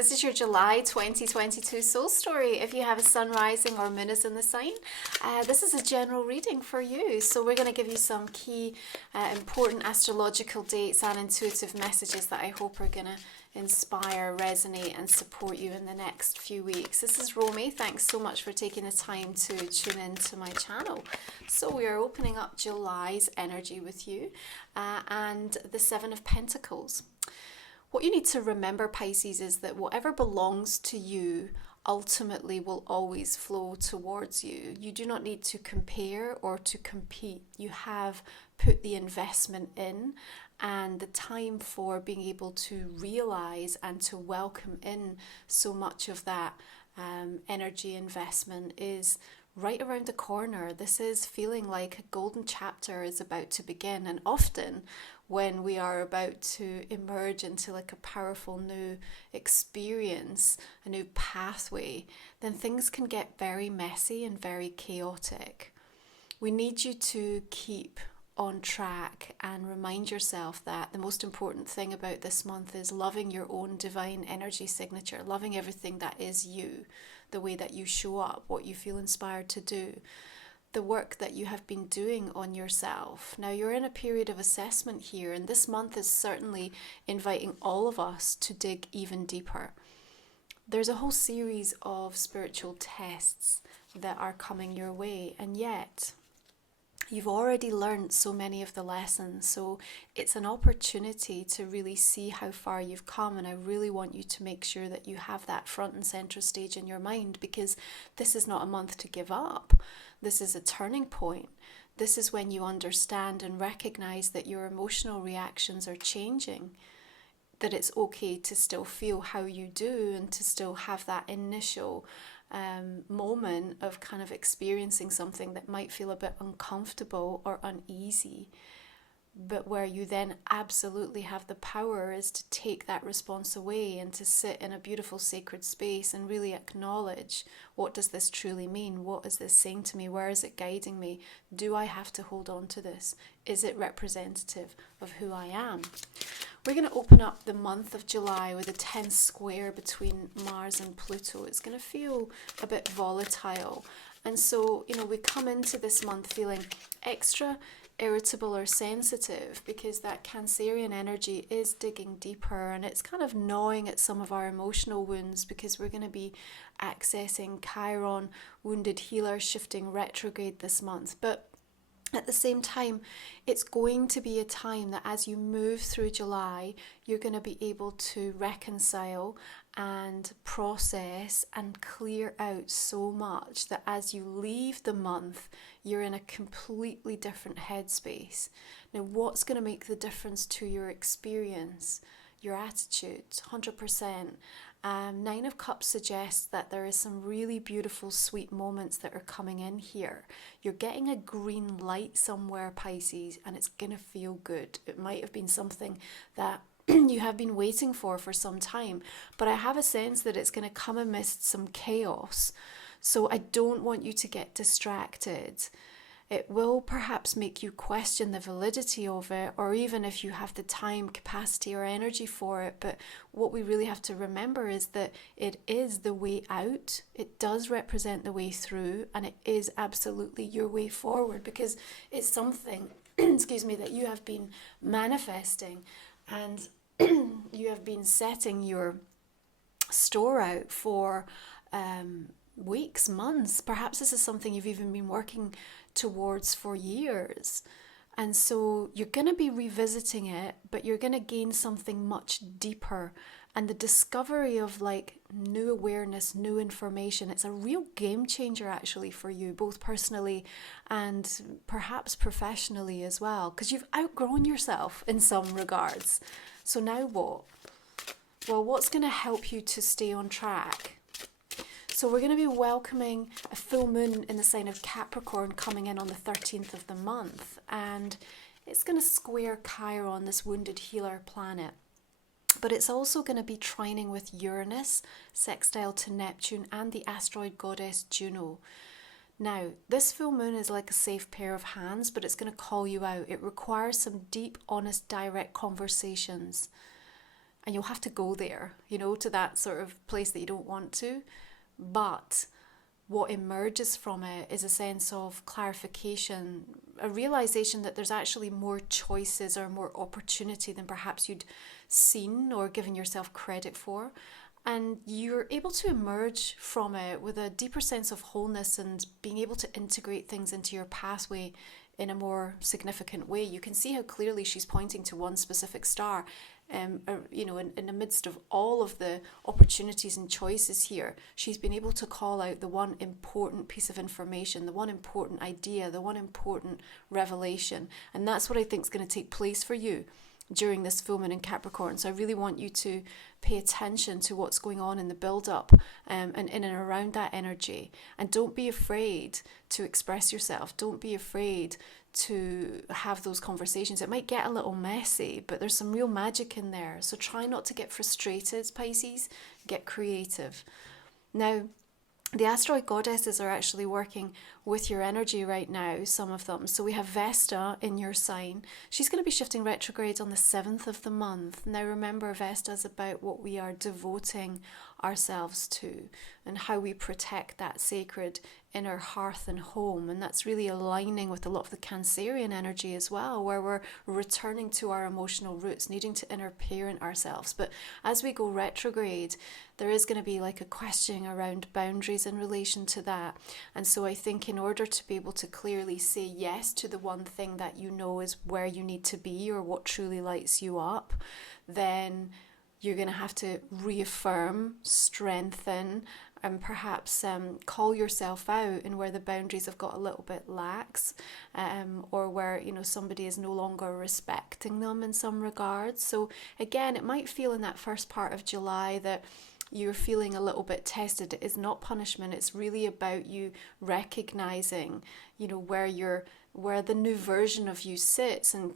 this is your July 2022 soul story. If you have a sun rising or moon is in the sign, this is a general reading for you. So we're going to give you some key important astrological dates and intuitive messages that I hope are going to inspire, resonate and support you in the next few weeks. This is Romy. Thanks so much for taking the time to tune in to my channel. So we are opening up July's energy with you and the Seven of Pentacles. What you need to remember, Pisces, is that whatever belongs to you ultimately will always flow towards you. You do not need to compare or to compete. You have put the investment in, and the time for being able to realize and to welcome in so much of that energy investment is right around the corner. This is feeling like a golden chapter is about to begin, and often when we are about to emerge into like a powerful new experience, a new pathway, then things can get very messy and very chaotic. We need you to keep on track and remind yourself that the most important thing about this month is loving your own divine energy signature, loving everything that is you, the way that you show up, what you feel inspired to do, the work that you have been doing on yourself. Now you're in a period of assessment here, and this month is certainly inviting all of us to dig even deeper. There's a whole series of spiritual tests that are coming your way, and yet you've already learned so many of the lessons, so it's an opportunity to really see how far you've come, and I really want you to make sure that you have that front and center stage in your mind, because this is not a month to give up. This is a turning point. This is when you understand and recognize that your emotional reactions are changing, that it's okay to still feel how you do and to still have that initial moment of kind of experiencing something that might feel a bit uncomfortable or uneasy, but where you then absolutely have the power is to take that response away and to sit in a beautiful sacred space and really acknowledge, what does this truly mean? What is this saying to me? Where is it guiding me? Do I have to hold on to this? Is it representative of who I am? We're going to open up the month of July with a tense square between Mars and Pluto. It's going to feel a bit volatile. And so, we come into this month feeling extra irritable or sensitive because that Cancerian energy is digging deeper, and it's kind of gnawing at some of our emotional wounds, because we're going to be accessing Chiron, wounded healer, shifting retrograde this month. But at the same time, it's going to be a time that as you move through July, you're going to be able to reconcile and process and clear out so much that as you leave the month, you're in a completely different headspace. Now, what's going to make the difference to your experience? Your attitude, 100%. Nine of Cups suggests that there is some really beautiful, sweet moments that are coming in here. You're getting a green light somewhere, Pisces, and it's going to feel good. It might have been something that you have been waiting for some time, but I have a sense that it's going to come amidst some chaos. So I don't want you to get distracted. It will perhaps make you question the validity of it, or even if you have the time, capacity or energy for it. But what we really have to remember is that it is the way out. It does represent the way through, and it is absolutely your way forward, because it's something, excuse me, that you have been manifesting, and you have been setting your store out for weeks, months. Perhaps this is something you've even been working towards for years. And so you're going to be revisiting it, but you're going to gain something much deeper. And the discovery of like new awareness, new information, it's a real game changer actually for you, both personally and perhaps professionally as well, because you've outgrown yourself in some regards. So now what? Well, what's going to help you to stay on track? So we're going to be welcoming a full moon in the sign of Capricorn coming in on the 13th of the month, and it's going to square Chiron, this wounded healer planet. But it's also going to be trining with Uranus, sextile to Neptune, and the asteroid goddess Juno. Now, this full moon is like a safe pair of hands, but it's going to call you out. It requires some deep, honest, direct conversations. and you'll have to go there, to that sort of place that you don't want to. But what emerges from it is a sense of clarification, a realization that there's actually more choices or more opportunity than perhaps you'd seen or given yourself credit for. And you're able to emerge from it with a deeper sense of wholeness and being able to integrate things into your pathway in a more significant way. You can see how clearly she's pointing to one specific star. In the midst of all of the opportunities and choices here, she's been able to call out the one important piece of information, the one important idea, the one important revelation. And that's what I think is going to take place for you during this full moon in Capricorn. So I really want you to pay attention to what's going on in the build-up and in and around that energy. And don't be afraid to express yourself. Don't be afraid to have those conversations. It might get a little messy, but there's some real magic in there. So try not to get frustrated, Pisces. Get creative. Now, the asteroid goddesses are actually working with your energy right now, some of them. So we have Vesta in your sign. She's going to be shifting retrograde on the 7th of the month. Now remember, Vesta is about what we are devoting ourselves to and how we protect that sacred inner hearth and home. And that's really aligning with a lot of the Cancerian energy as well, where we're returning to our emotional roots, needing to inner parent ourselves. But as we go retrograde, there is going to be like a questioning around boundaries in relation to that. And so I think in order to be able to clearly say yes to the one thing that you know is where you need to be or what truly lights you up, then you're going to have to reaffirm, strengthen, and perhaps call yourself out in where the boundaries have got a little bit lax, or where somebody is no longer respecting them in some regards. So again, it might feel in that first part of July that you're feeling a little bit tested. It is not punishment. It's really about you recognizing, where the new version of you sits, and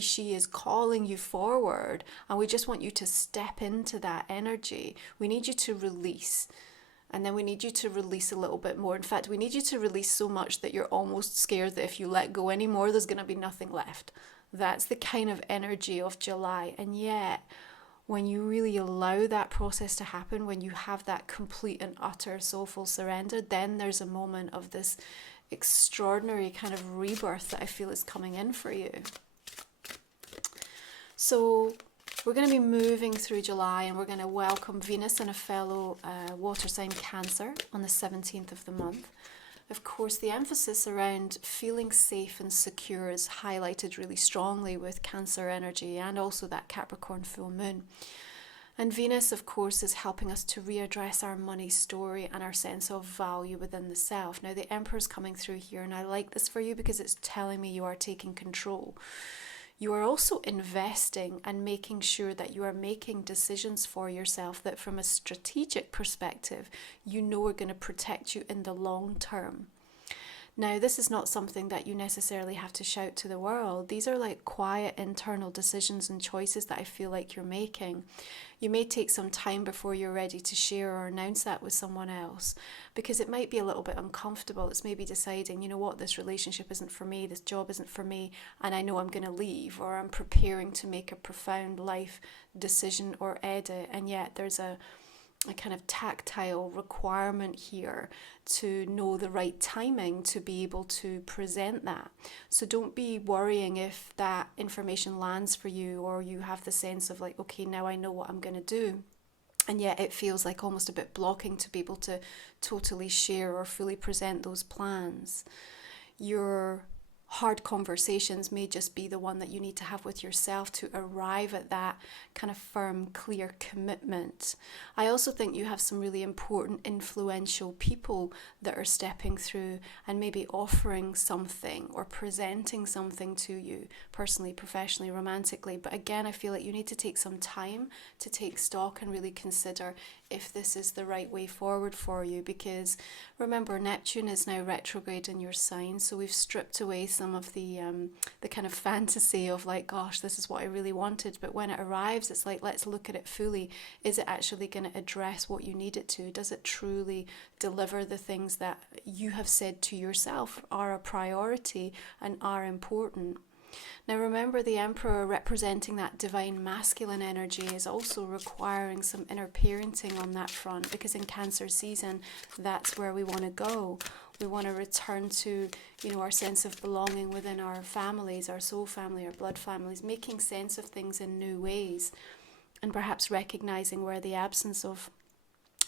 she is calling you forward, and we just want you to step into that energy. We need you to release, and then we need you to release a little bit more. In fact, we need you to release so much that you're almost scared that if you let go anymore, there's going to be nothing left. That's the kind of energy of July. And yet, when you really allow that process to happen, when you have that complete and utter soulful surrender, then there's a moment of this extraordinary kind of rebirth that I feel is coming in for you. So we're going to be moving through July, and we're going to welcome Venus and a fellow water sign Cancer on the 17th of the month. Of course, the emphasis around feeling safe and secure is highlighted really strongly with Cancer energy and also that Capricorn full moon. And Venus, of course, is helping us to readdress our money story and our sense of value within the self. Now, the Emperor's coming through here, and I like this for you because it's telling me you are taking control. You are also investing and making sure that you are making decisions for yourself that from a strategic perspective, are going to protect you in the long term. Now, this is not something that you necessarily have to shout to the world. These are like quiet internal decisions and choices that I feel like you're making. You may take some time before you're ready to share or announce that with someone else, because it might be a little bit uncomfortable. It's maybe deciding, this relationship isn't for me, this job isn't for me, and I know I'm going to leave, or I'm preparing to make a profound life decision or edit, and yet there's a kind of tactile requirement here to know the right timing to be able to present that. So don't be worrying if that information lands for you, or you have the sense of like, okay, now I know what I'm going to do, and yet it feels like almost a bit blocking to be able to totally share or fully present those plans. Your hard conversations may just be the one that you need to have with yourself to arrive at that kind of firm, clear commitment. I also think you have some really important, influential people that are stepping through and maybe offering something or presenting something to you, personally, professionally, romantically. But again, I feel like you need to take some time to take stock and really consider if this is the right way forward for you, because remember, Neptune is now retrograde in your sign, so we've stripped away some of the kind of fantasy of like, gosh, this is what I really wanted. But when it arrives, it's like, let's look at it fully. Is it actually going to address what you need it to? Does it truly deliver the things that you have said to yourself are a priority and are important? Now remember, the Emperor, representing that divine masculine energy, is also requiring some inner parenting on that front, because in Cancer season, that's where we want to go. We want to return to, our sense of belonging within our families, our soul family, our blood families, making sense of things in new ways, and perhaps recognizing where the absence of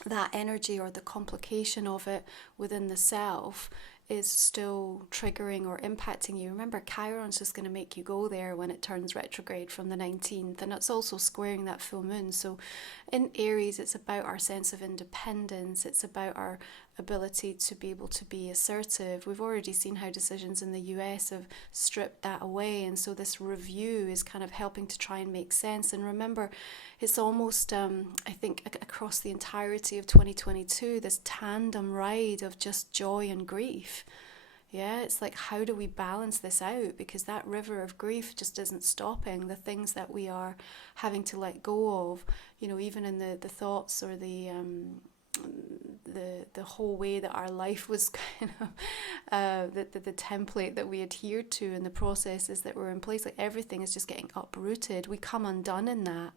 that energy or the complication of it within the self is still triggering or impacting you. Remember, Chiron's just going to make you go there when it turns retrograde from the 19th, and it's also squaring that full moon. So in Aries, it's about our sense of independence. It's about our ability to be able to be assertive. We've already seen how decisions in the US have stripped that away, and so this review is kind of helping to try and make sense. And remember, it's almost, I think, across the entirety of 2022, this tandem ride of just joy and grief. Yeah, it's like, how do we balance this out? Because that river of grief just isn't stopping. The things that we are having to let go of, even in the thoughts or the whole way that our life was kind of the template that we adhered to, and the processes that were in place, like everything is just getting uprooted. We come undone in that,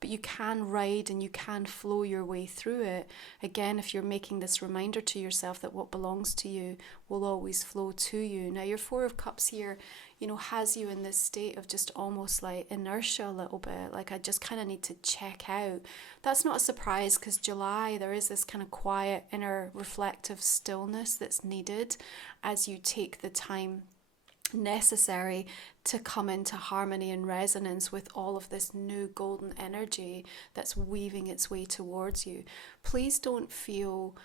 but you can ride and you can flow your way through it. Again, if you're making this reminder to yourself that what belongs to you will always flow to you. Now your Four of Cups here, has you in this state of just almost like inertia a little bit, like I just kind of need to check out. That's not a surprise, because July, there is this kind of quiet inner reflective stillness that's needed as you take the time necessary to come into harmony and resonance with all of this new golden energy that's weaving its way towards you. Please don't feel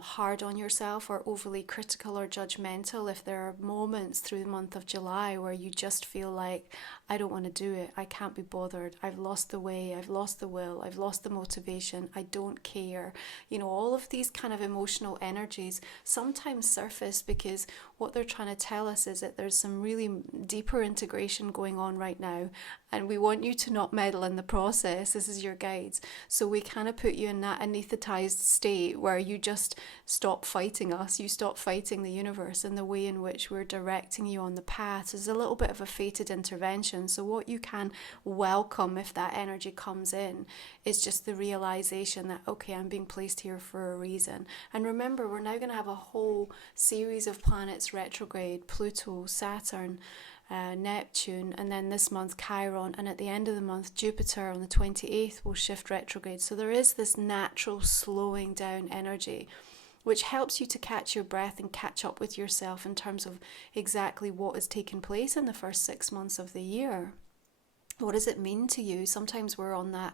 hard on yourself or overly critical or judgmental if there are moments through the month of July where you just feel like, I don't want to do it, I can't be bothered, I've lost the way, I've lost the will, I've lost the motivation, I don't care. All of these kind of emotional energies sometimes surface because what they're trying to tell us is that there's some really deeper integration going on right now, and we want you to not meddle in the process. This is your guides. So we kind of put you in that anesthetized state where you just stop fighting us, you stop fighting the universe, and the way in which we're directing you on the path is a little bit of a fated intervention. So what you can welcome if that energy comes in is just the realization that, okay, I'm being placed here for a reason. And remember, we're now going to have a whole series of planets retrograde: Pluto, Saturn, Neptune, and then this month Chiron, and at the end of the month Jupiter on the 28th will shift retrograde. So there is this natural slowing down energy which helps you to catch your breath and catch up with yourself in terms of exactly what has taken place in the first 6 months of the year. What does it mean to you? Sometimes we're on that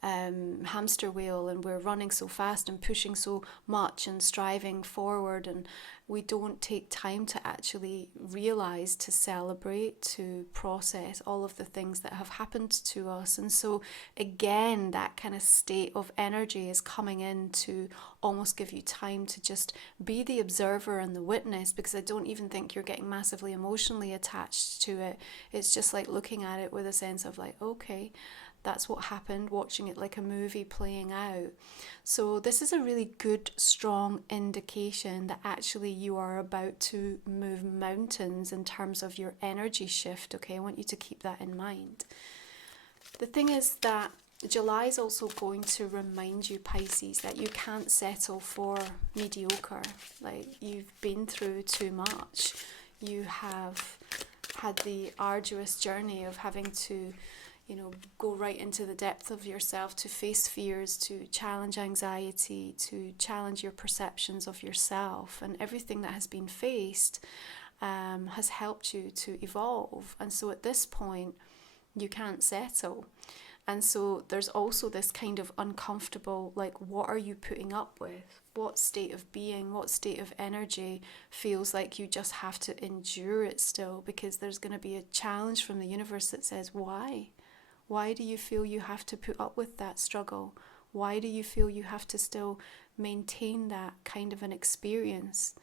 hamster wheel and we're running so fast and pushing so much and striving forward, and we don't take time to actually realize, to celebrate, to process all of the things that have happened to us. And so again, that kind of state of energy is coming in to almost give you time to just be the observer and the witness, because I don't even think you're getting massively emotionally attached to it. It's just like looking at it with a sense of like, okay, that's what happened, watching it like a movie playing out. So this is a really good, strong indication that actually you are about to move mountains in terms of your energy shift, okay? I want you to keep that in mind. The thing is that July is also going to remind you, Pisces, that you can't settle for mediocre. Like, you've been through too much. You have had the arduous journey of having to go right into the depth of yourself, to face fears, to challenge anxiety, to challenge your perceptions of yourself. And everything that has been faced has helped you to evolve. And so at this point, you can't settle. And so there's also this kind of uncomfortable, like, what are you putting up with? What state of being, what state of energy feels like you just have to endure it still? Because there's going to be a challenge from the universe that says, why? Why do you feel you have to put up with that struggle? Why do you feel you have to still maintain that kind of an experience?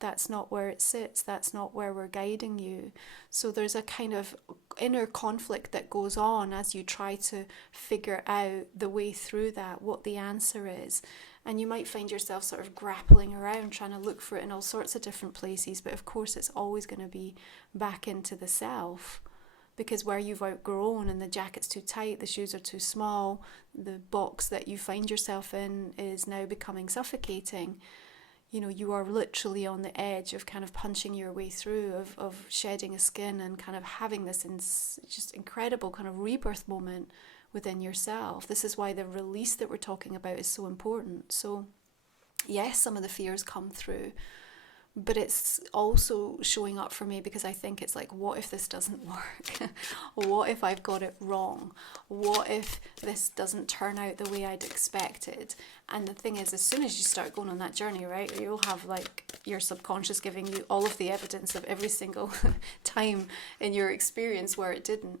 That's not where it sits. That's not where we're guiding you. So there's a kind of inner conflict that goes on as you try to figure out the way through that, what the answer is. And you might find yourself sort of grappling around, trying to look for it in all sorts of different places. But of course, it's always going to be back into the self. Because where you've outgrown and the jacket's too tight, the shoes are too small, the box that you find yourself in is now becoming suffocating. You know, you are literally on the edge of kind of punching your way through, of shedding a skin and kind of having this just incredible kind of rebirth moment within yourself. This is why the release that we're talking about is so important. So yes, some of the fears come through, but it's also showing up for me because I think it's like, what if this doesn't work? What if I've got it wrong? What if this doesn't turn out the way I'd expected? And the thing is, as soon as you start going on that journey, right, you'll have like your subconscious giving you all of the evidence of every single time in your experience where it didn't.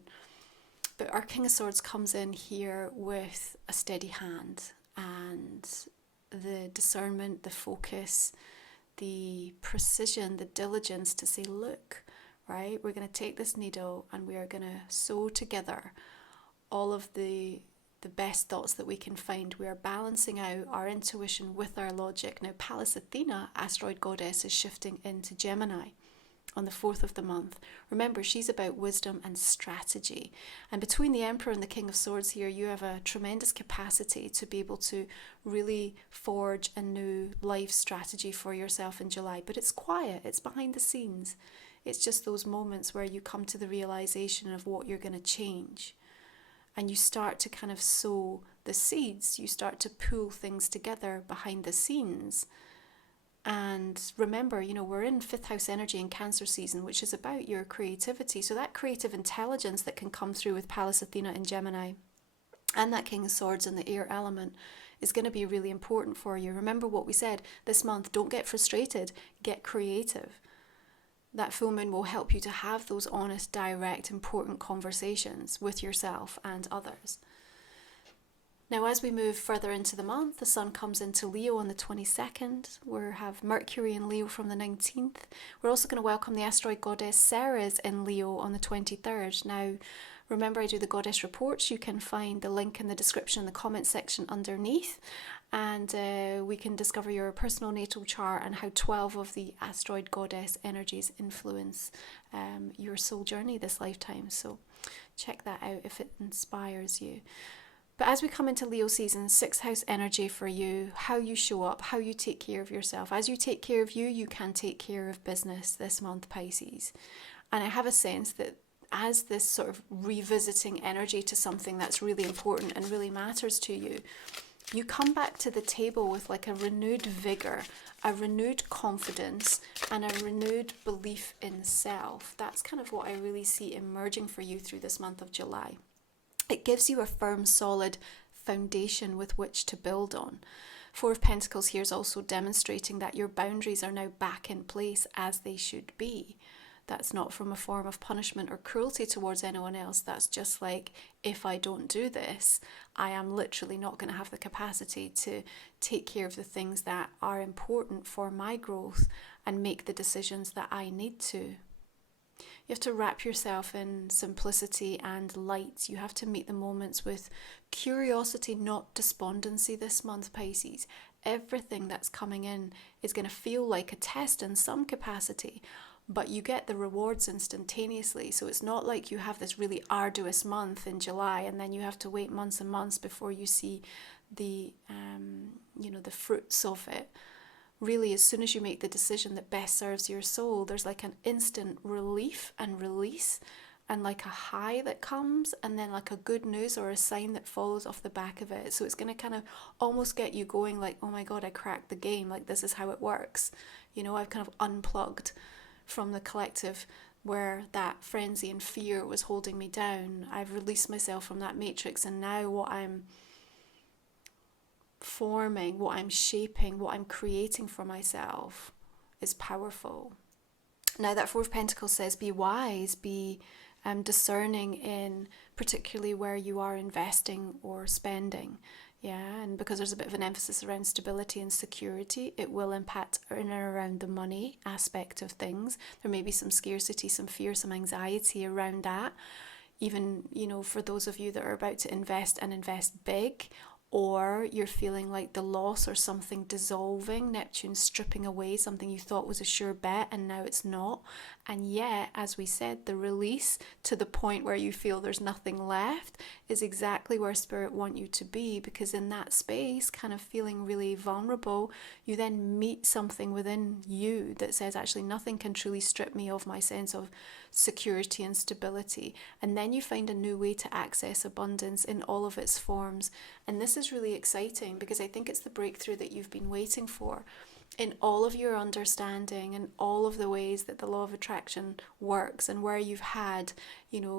But our King of Swords comes in here with a steady hand and the discernment, the focus, the precision, the diligence to say, look, right, we're going to take this needle and we are going to sew together all of the best thoughts that we can find. We are balancing out our intuition with our logic. Now, Pallas Athena, asteroid goddess, is shifting into Gemini on the 4th of the month. Remember, she's about wisdom and strategy. And between the Emperor and the King of Swords here, you have a tremendous capacity to be able to really forge a new life strategy for yourself in July. But it's quiet, it's behind the scenes. It's just those moments where you come to the realization of what you're going to change. And you start to kind of sow the seeds. You start to pull things together behind the scenes. And remember, you know, we're in 5th house energy in Cancer season, which is about your creativity. So that creative intelligence that can come through with Pallas Athena in Gemini and that King of Swords in the air element is going to be really important for you. Remember what we said this month, don't get frustrated, get creative. That full moon will help you to have those honest, direct, important conversations with yourself and others. Now, as we move further into the month, the sun comes into Leo on the 22nd. We have Mercury in Leo from the 19th. We're also going to welcome the asteroid goddess Ceres in Leo on the 23rd. Now, remember I do the goddess reports. You can find the link in the description in the comment section underneath. And we can discover your personal natal chart and how 12 of the asteroid goddess energies influence your soul journey this lifetime. So check that out if it inspires you. But as we come into Leo season, 6th house energy for you, how you show up, how you take care of yourself. As you take care of you, you can take care of business this month, Pisces. And I have a sense that as this sort of revisiting energy to something that's really important and really matters to you, you come back to the table with like a renewed vigor, a renewed confidence, and a renewed belief in self. That's kind of what I really see emerging for you through this month of July. It gives you a firm, solid foundation with which to build on. 4 of Pentacles here is also demonstrating that your boundaries are now back in place as they should be. That's not from a form of punishment or cruelty towards anyone else. That's just like, if I don't do this, I am literally not going to have the capacity to take care of the things that are important for my growth and make the decisions that I need to. You have to wrap yourself in simplicity and light. You have to meet the moments with curiosity, not despondency this month, Pisces. Everything that's coming in is going to feel like a test in some capacity, but you get the rewards instantaneously. So it's not like you have this really arduous month in July and then you have to wait months and months before you see the fruits of it. Really, as soon as you make the decision that best serves your soul, there's like an instant relief and release and like a high that comes and then like a good news or a sign that follows off the back of it. So it's going to kind of almost get you going like, oh my God, I cracked the game. Like, this is how it works. You know, I've kind of unplugged from the collective where that frenzy and fear was holding me down. I've released myself from that matrix, and now what I'm forming, what I'm shaping, what I'm creating for myself is powerful. Now that 4 of Pentacles says be wise, be discerning in particularly where you are investing or spending. Yeah, and because there's a bit of an emphasis around stability and security, it will impact in and around the money aspect of things. There may be some scarcity, some fear, some anxiety around that. Even, for those of you that are about to invest and invest big, or you're feeling like the loss or something dissolving, Neptune stripping away something you thought was a sure bet and now it's not. And yet, as we said, the release to the point where you feel there's nothing left is exactly where Spirit want you to be, because in that space, kind of feeling really vulnerable, you then meet something within you that says, actually, nothing can truly strip me of my sense of security and stability. And then you find a new way to access abundance in all of its forms. And this is really exciting because I think it's the breakthrough that you've been waiting for in all of your understanding and all of the ways that the law of attraction works, and where you've had,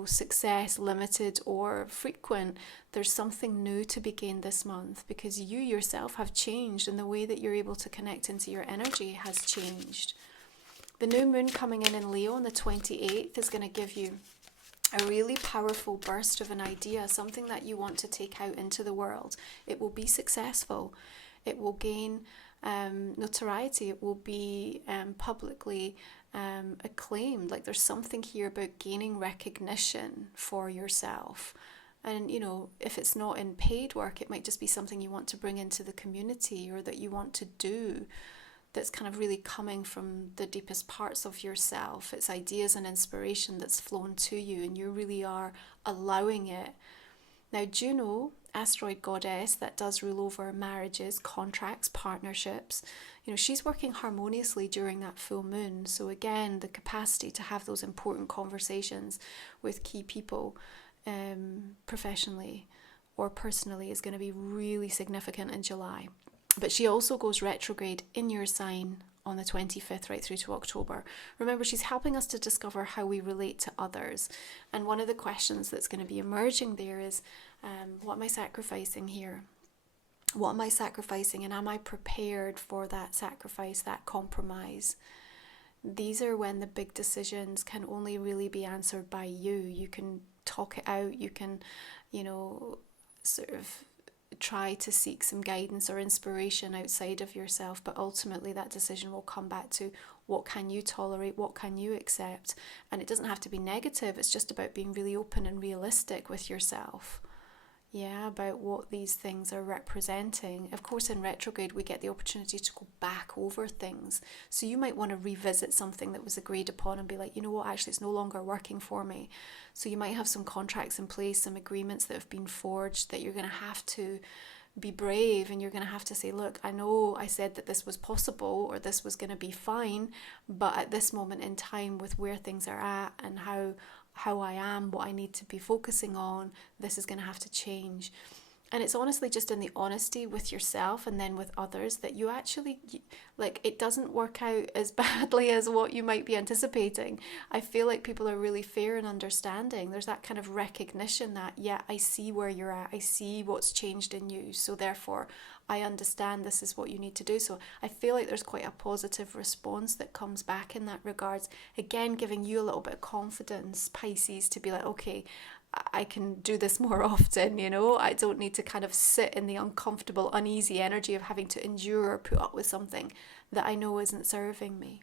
success, limited or frequent. There's something new to be gained this month because you yourself have changed, and the way that you're able to connect into your energy has changed. The new moon coming in Leo on the 28th is going to give you a really powerful burst of an idea, something that you want to take out into the world. It will be successful. It will gain notoriety. It will be publicly acclaimed. Like, there's something here about gaining recognition for yourself. And, if it's not in paid work, it might just be something you want to bring into the community or that you want to do, that's kind of really coming from the deepest parts of yourself. It's ideas and inspiration that's flown to you, and you really are allowing it. Now, Juno, asteroid goddess that does rule over marriages, contracts, partnerships, she's working harmoniously during that full moon. So again, the capacity to have those important conversations with key people, professionally or personally, is going to be really significant in July. But she also goes retrograde in your sign on the 25th right through to October. Remember, she's helping us to discover how we relate to others. And one of the questions that's going to be emerging there is, what am I sacrificing here? What am I sacrificing, and am I prepared for that sacrifice, that compromise? These are when the big decisions can only really be answered by you. You can talk it out, you can, sort of try to seek some guidance or inspiration outside of yourself, but ultimately that decision will come back to what can you tolerate, what can you accept. And it doesn't have to be negative, it's just about being really open and realistic with yourself. Yeah, about what these things are representing. Of course, in retrograde, we get the opportunity to go back over things. So you might want to revisit something that was agreed upon and be like, you know what, actually, it's no longer working for me. So you might have some contracts in place, some agreements that have been forged that you're going to have to be brave, and you're going to have to say, look, I know I said that this was possible or this was going to be fine, but at this moment in time, with where things are at and how I am, what I need to be focusing on, this is going to have to change. And it's honestly just in the honesty with yourself and then with others that you actually, like, it doesn't work out as badly as what you might be anticipating. I feel like people are really fair and understanding. There's that kind of recognition that, yeah, I see where you're at. I see what's changed in you. So therefore, I understand this is what you need to do. So I feel like there's quite a positive response that comes back in that regards. Again, giving you a little bit of confidence, Pisces, to be like, okay, I can do this more often, I don't need to kind of sit in the uncomfortable, uneasy energy of having to endure or put up with something that I know isn't serving me.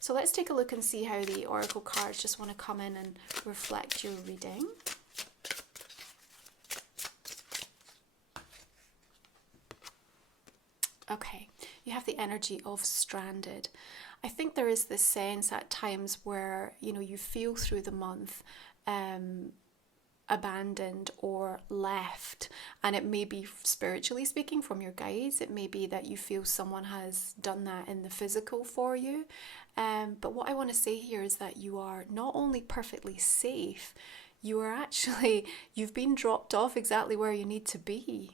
So let's take a look and see how the oracle cards just want to come in and reflect your reading. Okay, you have the energy of stranded. I think there is this sense at times where, you feel through the month abandoned or left, and it may be, spiritually speaking, from your guides. It may be that you feel someone has done that in the physical for you, but what I want to say here is that you are not only perfectly safe, you've been dropped off exactly where you need to be.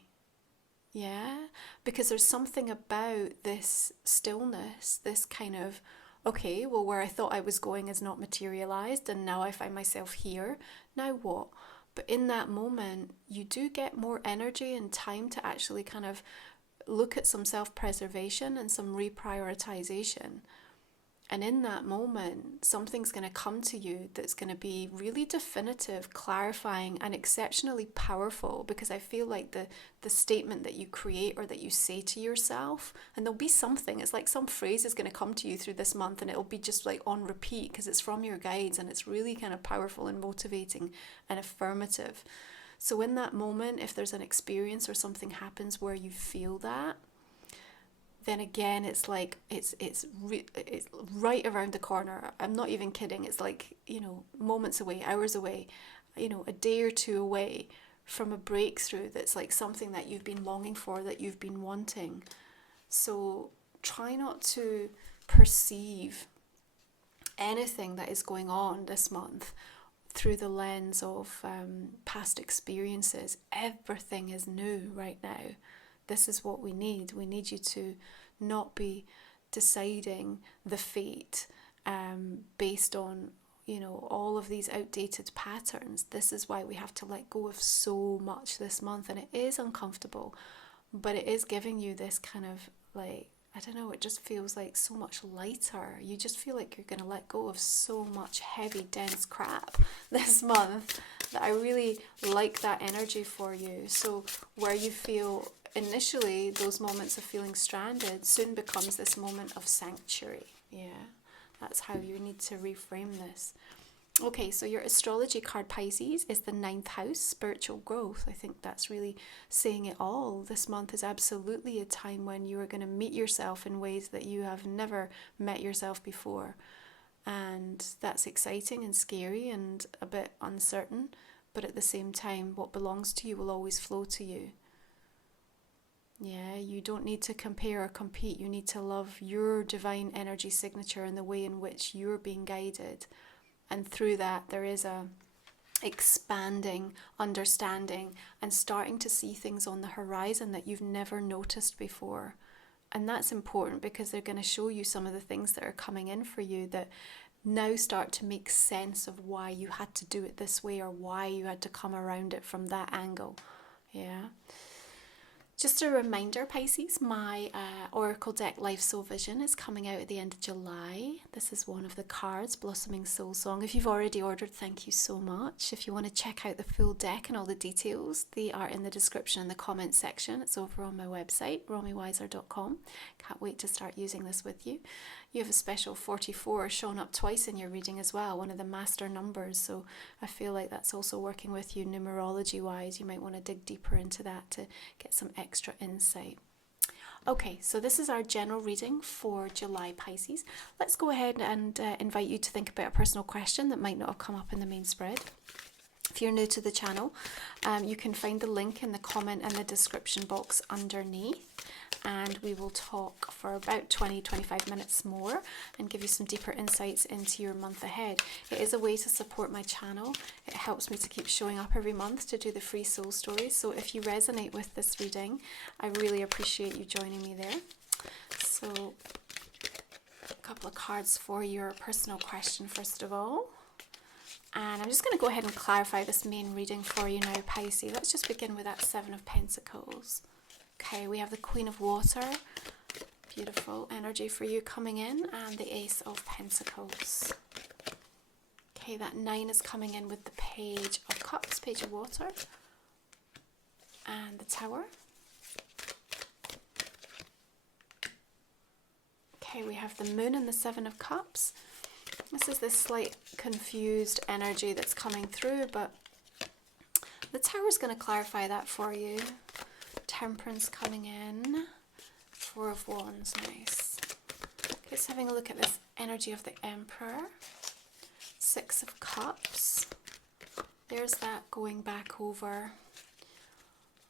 Yeah, because there's something about this stillness, this kind of, okay, well, where I thought I was going is not materialized, and now I find myself here. Now what? But in that moment, you do get more energy and time to actually kind of look at some self-preservation and some reprioritization. And in that moment, something's going to come to you that's going to be really definitive, clarifying, and exceptionally powerful, because I feel like the statement that you create or that you say to yourself, and there'll be something, it's like some phrase is going to come to you through this month, and it'll be just like on repeat because it's from your guides, and it's really kind of powerful and motivating and affirmative. So in that moment, if there's an experience or something happens where you feel that, then again, it's like it's right around the corner. I'm not even kidding. It's like, moments away, hours away, a day or two away from a breakthrough that's like something that you've been longing for, that you've been wanting. So try not to perceive anything that is going on this month through the lens of past experiences. Everything is new right now. This is what we need. We need you to not be deciding the fate based on, all of these outdated patterns. This is why we have to let go of so much this month. And it is uncomfortable, but it is giving you this kind of like, I don't know, it just feels like so much lighter. You just feel like you're going to let go of so much heavy, dense crap this month, that I really like that energy for you. So where you feel initially those moments of feeling stranded soon becomes this moment of sanctuary. Yeah, that's how you need to reframe this. Okay, so your astrology card, Pisces, is the 9th house, spiritual growth. I think that's really saying it all. This month is absolutely a time when you are going to meet yourself in ways that you have never met yourself before. And that's exciting and scary and a bit uncertain. But at the same time, what belongs to you will always flow to you. Yeah, you don't need to compare or compete. You need to love your divine energy signature and the way in which you're being guided. And through that, there is a expanding understanding and starting to see things on the horizon that you've never noticed before. And that's important because they're going to show you some of the things that are coming in for you that now start to make sense of why you had to do it this way or why you had to come around it from that angle. Yeah. Just a reminder, Pisces, my Oracle deck Life Soul Vision is coming out at the end of July. This is one of the cards, Blossoming Soul Song. If you've already ordered, thank you so much. If you want to check out the full deck and all the details, they are in the description and the comments section. It's over on my website, romywiser.com. Can't wait to start using this with you. You have a special 44 shown up twice in your reading as well, one of the master numbers. So I feel like that's also working with you numerology wise. You might want to dig deeper into that to get some extra insight. Okay, so this is our general reading for July, Pisces. Let's go ahead and invite you to think about a personal question that might not have come up in the main spread. If you're new to the channel, you can find the link in the comment and the description box underneath, and we will talk for about 20-25 minutes more and give you some deeper insights into your month ahead. It is a way to support my channel. It helps me to keep showing up every month to do the free soul stories. So if you resonate with this reading, I really appreciate you joining me there. So a couple of cards for your personal question first of all. And I'm just going to go ahead and clarify this main reading for you now, Pisces. Let's just begin with that Seven of Pentacles. Okay, we have the Queen of Water. Beautiful energy for you coming in. And the Ace of Pentacles. Okay, that 9 is coming in with the Page of Cups, Page of Water. And the Tower. Okay, we have the Moon and the 7 of Cups. This is this slight confused energy that's coming through, but the Tower is going to clarify that for you. Temperance coming in. 4 of Wands, nice. Okay, let's having a look at this energy of the Emperor. 6 of Cups. There's that going back over.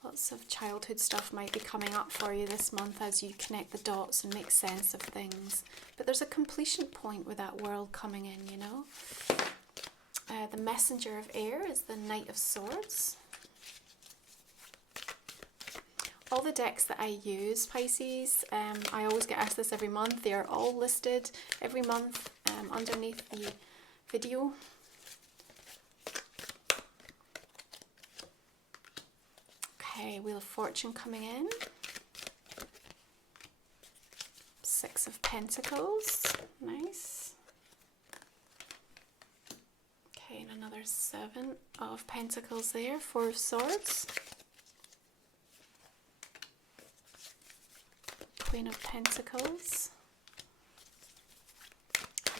Lots of childhood stuff might be coming up for you this month as you connect the dots and make sense of things. But there's a completion point with that world coming in, you know. The Messenger of Air is the Knight of Swords. All the decks that I use, Pisces, I always get asked this every month. They are all listed every month underneath the video. Okay, Wheel of Fortune coming in. 6 Six of Pentacles. Nice. Okay, and another Seven of Pentacles there. Four of Swords. Queen of Pentacles.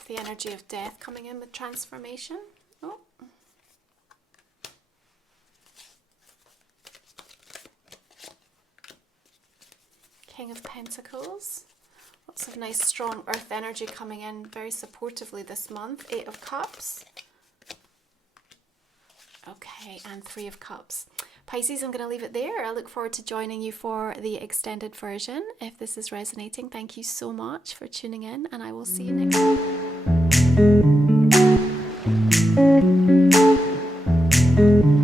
The energy of death coming in with transformation. Oh. King of Pentacles. Lots of nice strong earth energy coming in very supportively this month. Eight of Cups. Okay, and Three of Cups. Pisces, I'm going to leave it there. I look forward to joining you for the extended version. If this is resonating, thank you so much for tuning in, and I will see you next time.